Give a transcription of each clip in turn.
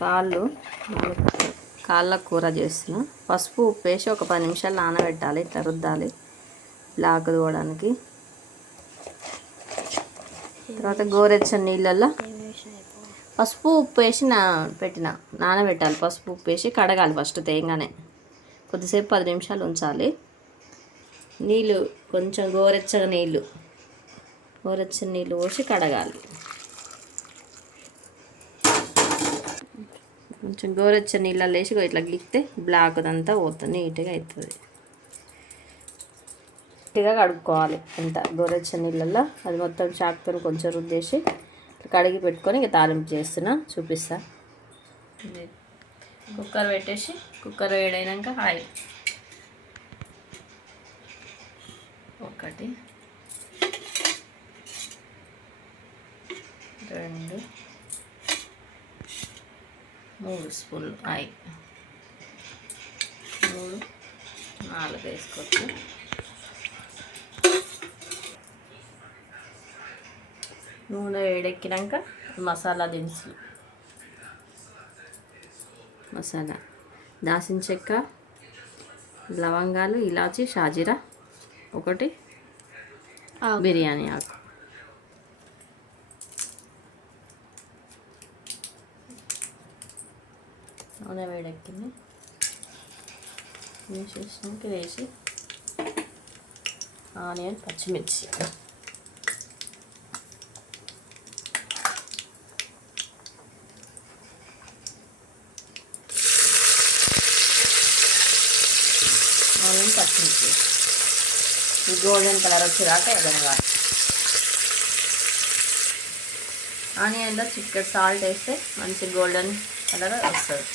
కాళ్ళు కాళ్ళ కూర చేస్తున్నా. పసుపు ఉప్పు వేసి ఒక 10 నిమిషాలు నానబెట్టాలి. ఇట్లా రుద్దాలి బ్లాక్ తోవడానికి. తర్వాత గోరెచ్చని నీళ్ళల్లో పసుపు ఉప్పు వేసి నానబెట్టాలి. పసుపు ఉప్పు వేసి కడగాలి. ఫస్ట్ తేగానే కొద్దిసేపు 10 నిమిషాలు ఉంచాలి. నీళ్ళు కొంచెం గోరెచ్చని నీళ్ళు పోసి కడగాలి. కొంచెం గోరెచ్చని నీళ్ళల్లో వేసి ఇట్లా గిక్కితే బ్లాక్ అంతా పోతుంది, నీట్గా అవుతుంది. నీట్గా కడుక్కోవాలి. అంత గోరెచ్చని నీళ్ళల్లో అది మొత్తం చాకుతో కొంచెం రుద్దేసి కడిగి పెట్టుకొని ఇక తాలింపు చేస్తున్నా, చూపిస్తా. కుక్కర్ పెట్టేసి కుక్కర్ వేడైనాక ఆయిల్ 1 2 3 స్పూన్లు ఆయిల్, 3 4 వేసుకోవచ్చు. నూనె వేడెక్కినాక మసాలా దినుసులు, మసాలా దాల్చిన చెక్క, లవంగాలు, ఇలాచి, షాజీరా 1, బిర్యానీ ఆకు. నూనె వేడెక్కింది, వేసేసినాక వేసి ఆనియన్, పచ్చిమిర్చి, పచ్చిమిర్చి గోల్డెన్ కలర్ వచ్చేదాకా ఎగరగాలి. ఆనియన్లో చిక్కటి సాల్ట్ వేస్తే మంచి గోల్డెన్ కలర్ వస్తుంది.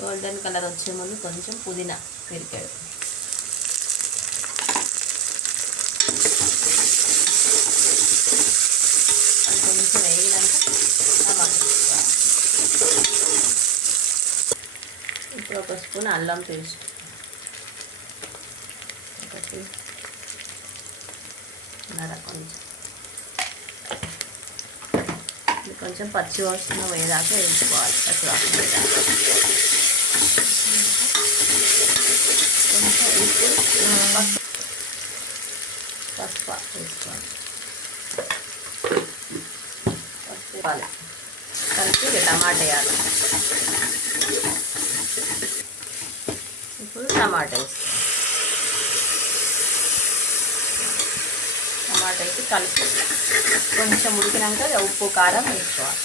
గోల్డెన్ కలర్ వచ్చే ముందు కొంచెం పుదీనా పెరికాడు. అది కొంచెం వేగినాక ఇప్పుడు 1 స్పూన్ అల్లం పేస్ట్, 1 కొంచెం పచ్చి వాసన పోయేదాకా వేసుకోవాలి. పచ్చి వాసన పోయేదాకా కొంచెం పసుపు వేసుకోవాలి. పసుపు వేయాలి, కలిపి టమాటా వేయాలి. ఇప్పుడు టమాటా వేసుకోవాలి. టమాటా వేసి కలిపి కొంచెం ఉడికినాక ఉప్పు కారం వేసుకోవాలి.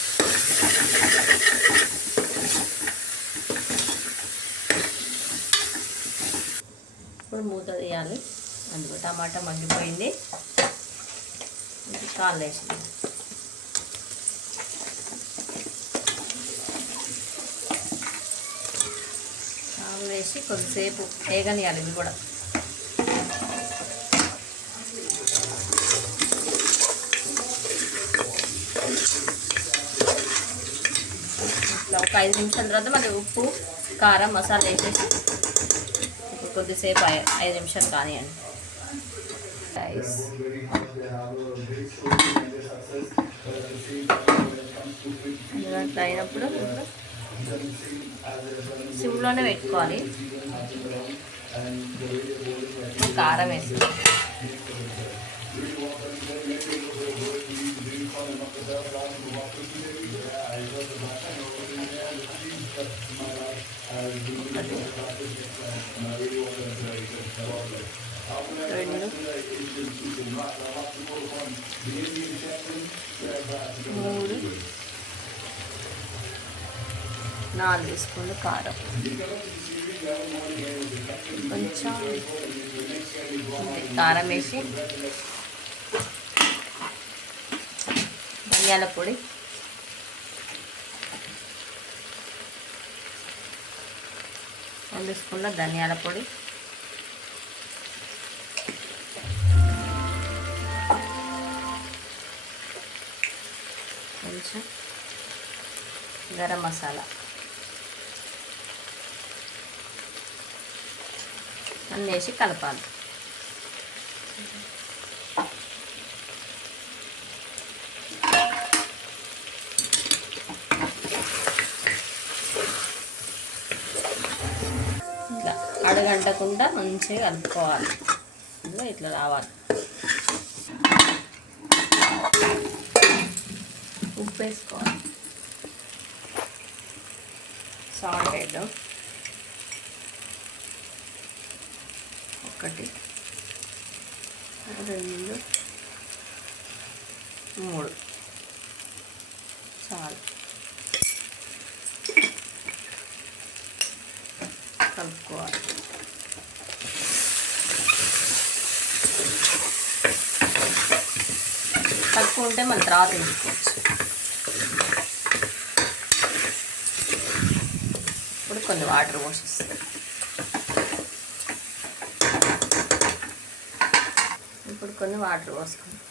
ఇప్పుడు మూత తీయాలి. అందులో టమాటా మగ్గిపోయింది. కాళ్ళు వేసింది. కాళ్ళు వేసి కొద్దిసేపు వేగనియాలి. ఇవి కూడా ఇట్లా ఒక 5 నిమిషాల తర్వాత మళ్ళీ ఉప్పు కారం మసాలా వేసేసి ఇప్పుడు కొద్దిసేపు 5 నిమిషాలు కానివ్వండి. అట్లా అయినప్పుడు సిమ్లోనే పెట్టుకోవాలి. కారం వేసి రెండు 3 4 స్పూన్లు కారం, కొంచెం కారం వేసి ధనియాల పొడి, రెండు స్పూన్ల ధనియాల పొడి, కొంచెం గరం మసాలా అన్నీ వేసి కలపాలి. అడగంటకుండా మంచిగా కలుపుకోవాలి. ఇట్లా రావాలి. ఉప్పు వేసుకోవాలి, సాల్ట్ వేద్దాం. 1 2 3 చాలు. కలుపుకోవాలి. తక్కువ ఉంటే మన తర్వాత వేసుకోవచ్చు. ఇప్పుడు కొన్ని వాటర్ పోసేస్తాం. ఇప్పుడు కొన్ని వాటర్ పోసుకుందాం.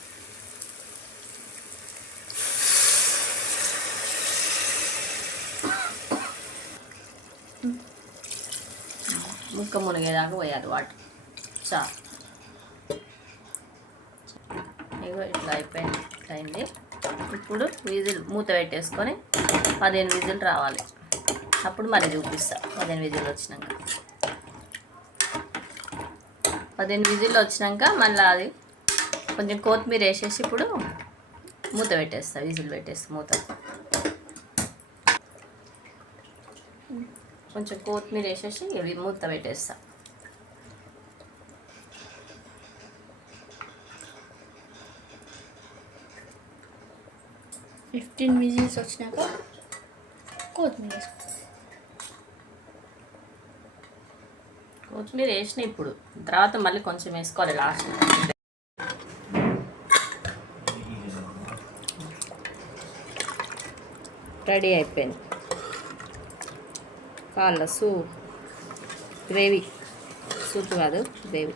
ముక్క మునిగేదాకా పోయాలి వాటర్. చాలు. ఇగో ఇట్లా అయిపోయింది. ఇప్పుడు విజిల్ మూత పెట్టేసుకొని 15 విజిల్ రావాలి. అప్పుడు మరి చూపిస్తా. 15 విజిల్ వచ్చినాక 15 విజిల్ వచ్చినాక మళ్ళీ అది కొంచెం కొత్తిమీర వేసేసి ఇప్పుడు మూత పెట్టేస్తా. విజిల్ పెట్టేస్తా. మూత కొంచెం కొత్తిమీర వేసేసి మూత పెట్టేస్తా. ఫిఫ్టీన్ విజిల్స్ వచ్చినాక కొత్తిమీర వేసిన ఇప్పుడు తర్వాత మళ్ళీ కొంచెం వేసుకోవాలి లాస్ట్. రెడీ అయిపోయింది. కాళ్ళ సూప్ గ్రేవీ. సూప్ కాదు, గ్రేవీ.